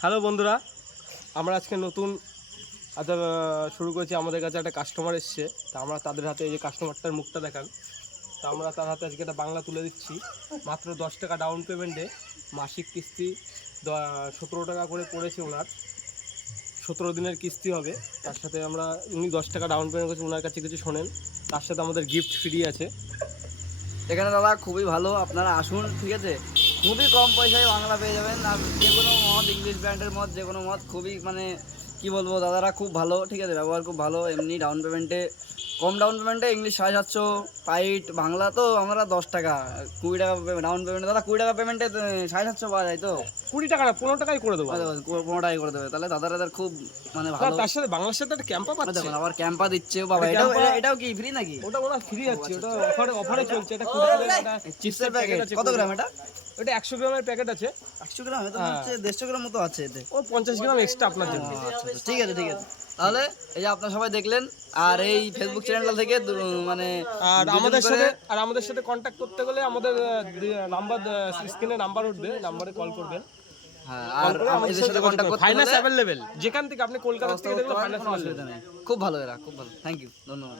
Hello বন্ধুরা, আমরা আজকে নতুন শুরু করেছি। আমাদের কাছে একটা কাস্টমার এসছে, তা আমরা তাদের হাতে এই যে কাস্টমারটার মুখটা দেখান। তা আমরা তার হাতে আজকে একটা বাংলা তুলে দিচ্ছি মাত্র 10 টাকা ডাউন পেমেন্টে। মাসিক কিস্তি 17 টাকা করে পড়েছে ওনার, 17 দিনের কিস্তি হবে। তার সাথে আমরা উনি 10 টাকা ডাউন পেমেন্ট করেছে, ওনার কাছে কিছু শোনেন। তার সাথে আমাদের গিফট ফ্রি আছে। এখানে দাদা খুবই ভালো, আপনারা আসুন, ঠিক আছে। খুবই কম পয়সায় বাংলা পেয়ে যাবেন। আর যে কোনো মদ, ইংলিশ ব্র্যান্ডের মদ, যে কোনো মদ খুবই কি বলবো, দাদারা খুব ভালো, ঠিক আছে, ব্যবহার খুব ভালো। এমনি ডাউন পেমেন্টে, কম ডাউন পেমেন্টে ইংলিশ 750, পাইট বাংলা তো আমরা 10 টাকা 20 টাকা ডাউন পেমেন্টে, দাদা 20 টাকা পেমেন্টে 750 পাওয়া যায় তো। 20 টাকা না, 15 টাকাই করে দেবো। 15 টাকায় করে দেবে, তাহলে দাদারা খুব ভালো। তার সাথে বাংলার সাথে একটা ক্যাম্পা পাচ্ছে। দেখুন আবার ক্যাম্পা দিচ্ছে বাবা, এটাও কি ফ্রি নাকি? ওটা ওরা ফ্রি আছে, ওটা অফারে চলছে। এটা চিপসের প্যাকেট কত গ্রাম এটা? ওটা 100 গ্রামের প্যাকেট আছে। 100 গ্রাম? এটা হচ্ছে 150 গ্রাম মতো আছে এতে। ও 50 গ্রাম এক্সট্রা আপনার জন্য। আচ্ছা, ঠিক আছে ঠিক আছে। তাহলে এই যে আপনারা সবাই দেখলেন, আর এই ফেসবুক চ্যানেলটা থেকে আর আমাদের সাথে কন্ট্যাক্ট করতে গেলে আমাদের নাম্বার স্ক্রিনে নাম্বার উঠবে, নাম্বারে কল করবেন। হ্যাঁ, আর এদের সাথে কন্ট্যাক্ট করতে ফাইন্যান্স अवेलेबल, যেখান থেকে আপনি কলকাতা থেকে দেখলে ফাইন্যান্স অসুবিধা নেই। খুব ভালো, এরা খুব ভালো। থ্যাংক ইউ, ধন্যবাদ।